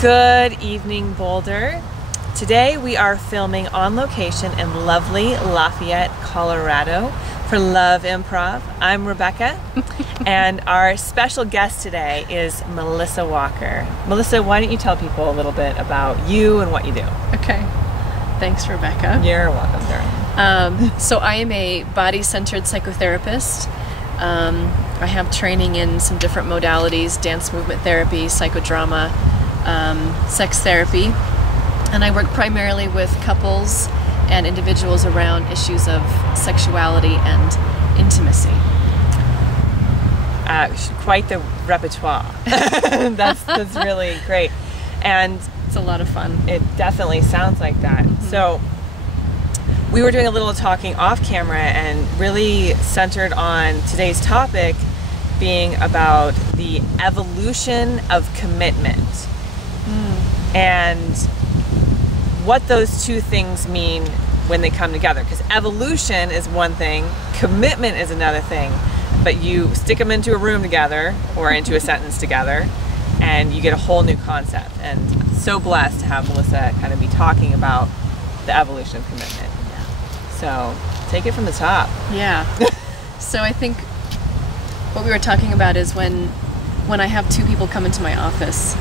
Good evening, Boulder. Today we are filming on location in lovely Lafayette, Colorado for Love Improv. I'm Rebecca and our special guest today is Melissa Walker. Melissa, why don't you tell people a little bit about you and what you do? Okay. Thanks, Rebecca. You're welcome, darling. So I am a body-centered psychotherapist. I have training in some different modalities: dance movement therapy, psychodrama, sex therapy, and I work primarily with couples and individuals around issues of sexuality and intimacy. Quite the repertoire. That's really great, and it's a lot of fun. It definitely sounds like that. Mm-hmm. So we were doing a little talking off camera and really centered on today's topic being about the evolution of commitment. And what those two things mean when they come together. Because evolution is one thing, commitment is another thing, but you stick them into a room together or into a sentence together and you get a whole new concept. And so blessed to have Melissa kind of be talking about the evolution of commitment. Yeah. So take it from the top. Yeah. So I think what we were talking about is when I have two people come into my office,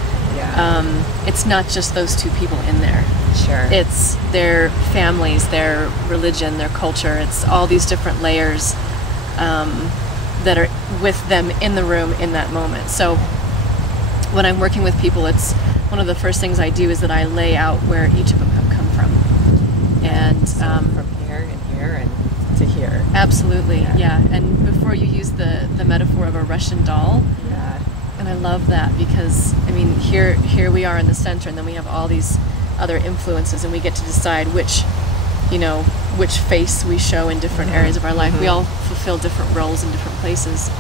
it's not just those two people in there. Sure. It's their families, their religion, their culture. It's all these different layers that are with them in the room in that moment. So when I'm working with people, it's one of the first things I do is that I lay out where each of them have come from. And from here and here and to here. Absolutely, yeah. And before you use the metaphor of a Russian doll, and I love that because, I mean, here we are in the center, and then we have all these other influences, and we get to decide which face we show in different areas of our life. We all fulfill different roles in different places.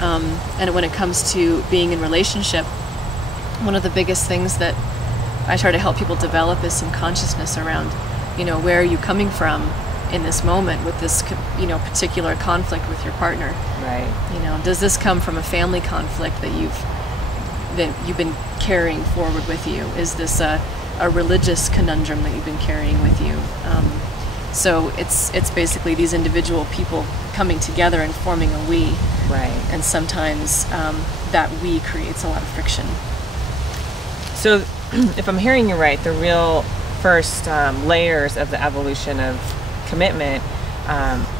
And when it comes to being in relationship, one of the biggest things that I try to help people develop is some consciousness around, where are you coming from in this moment with this, particular conflict with your partner. Right. Does this come from a family conflict that you've been carrying forward with you? Is this a religious conundrum that you've been carrying with you? So it's basically these individual people coming together and forming a we. Right. And sometimes that we creates a lot of friction. So if I'm hearing you right, the real first layers of the evolution of commitment,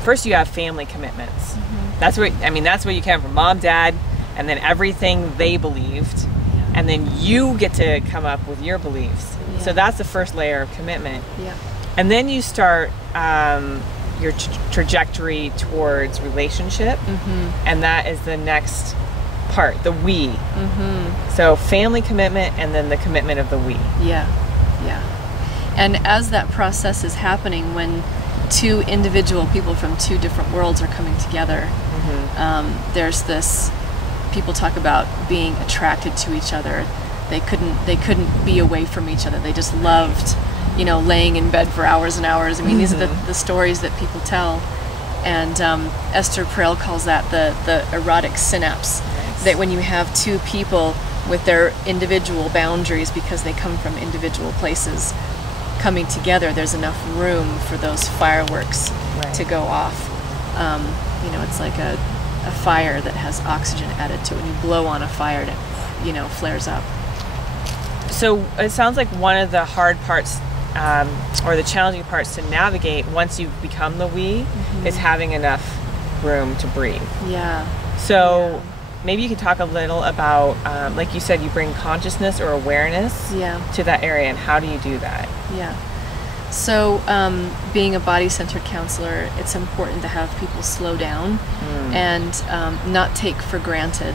first you have family commitments. That's where you came from, mom, dad, and then everything they believed, and then you get to come up with your beliefs. So that's the first layer of commitment. And then you start your trajectory towards relationship, and that is the next part, the we. So family commitment, and then the commitment of the we. And as that process is happening, when two individual people from two different worlds are coming together, there's this, people talk about being attracted to each other. They couldn't be away from each other. They just loved, laying in bed for hours and hours. I mean, these are the stories that people tell. And Esther Perel calls that the erotic synapse. Nice. That when you have two people with their individual boundaries because they come from individual places coming together, there's enough room for those fireworks to go off. It's like a fire that has oxygen added to it. When you blow on a fire, it flares up. So it sounds like one of the hard parts, or the challenging parts to navigate once you become the we, is having enough room to breathe. So maybe you could talk a little about, like you said, you bring consciousness or awareness to that area, and how do you do that? So being a body-centered counselor, it's important to have people slow down and not take for granted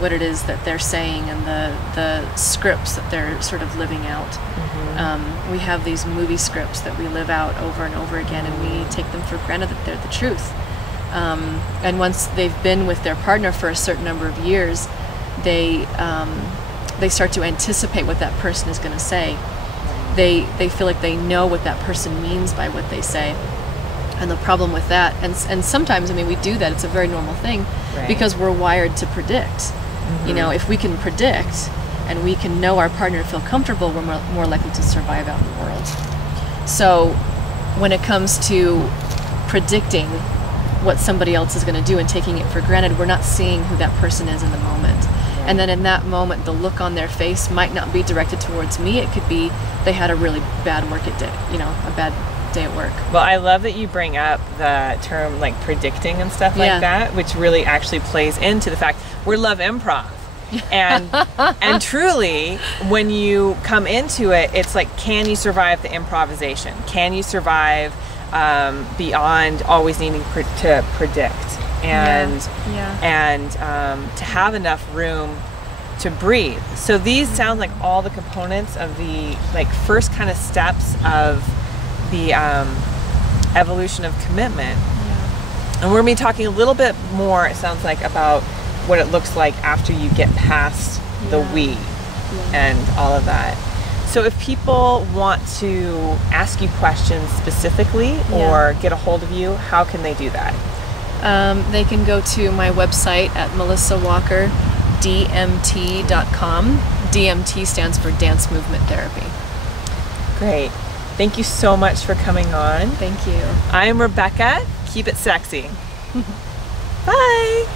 what it is that they're saying and the scripts that they're sort of living out. We have these movie scripts that we live out over and over again, and we take them for granted that they're the truth. And once they've been with their partner for a certain number of years, they start to anticipate what that person is going to say. They feel like they know what that person means by what they say. And the problem with that, and sometimes, we do that, it's a very normal thing, because we're wired to predict. If we can predict, and we can know our partner and feel comfortable, we're more likely to survive out in the world. So when it comes to predicting what somebody else is going to do and taking it for granted, we're not seeing who that person is in the moment. And then in that moment, the look on their face might not be directed towards me. It could be they had a really bad a bad day at work. Well, I love that you bring up the term like predicting and stuff like that, which really actually plays into the fact we love improv. And truly, when you come into it, it's like, can you survive the improvisation? Can you survive beyond always needing to predict and to have enough room to breathe? So these sound like all the components of the first kind of steps of the evolution of commitment. And we're going to be talking a little bit more, it sounds like, about what it looks like after you get past the we and all of that. So if people want to ask you questions specifically or get a hold of you, how can they do that? They can go to my website at melissawalkerdmt.com. DMT stands for Dance Movement Therapy. Great. Thank you so much for coming on. Thank you. I'm Rebecca. Keep it sexy. Bye.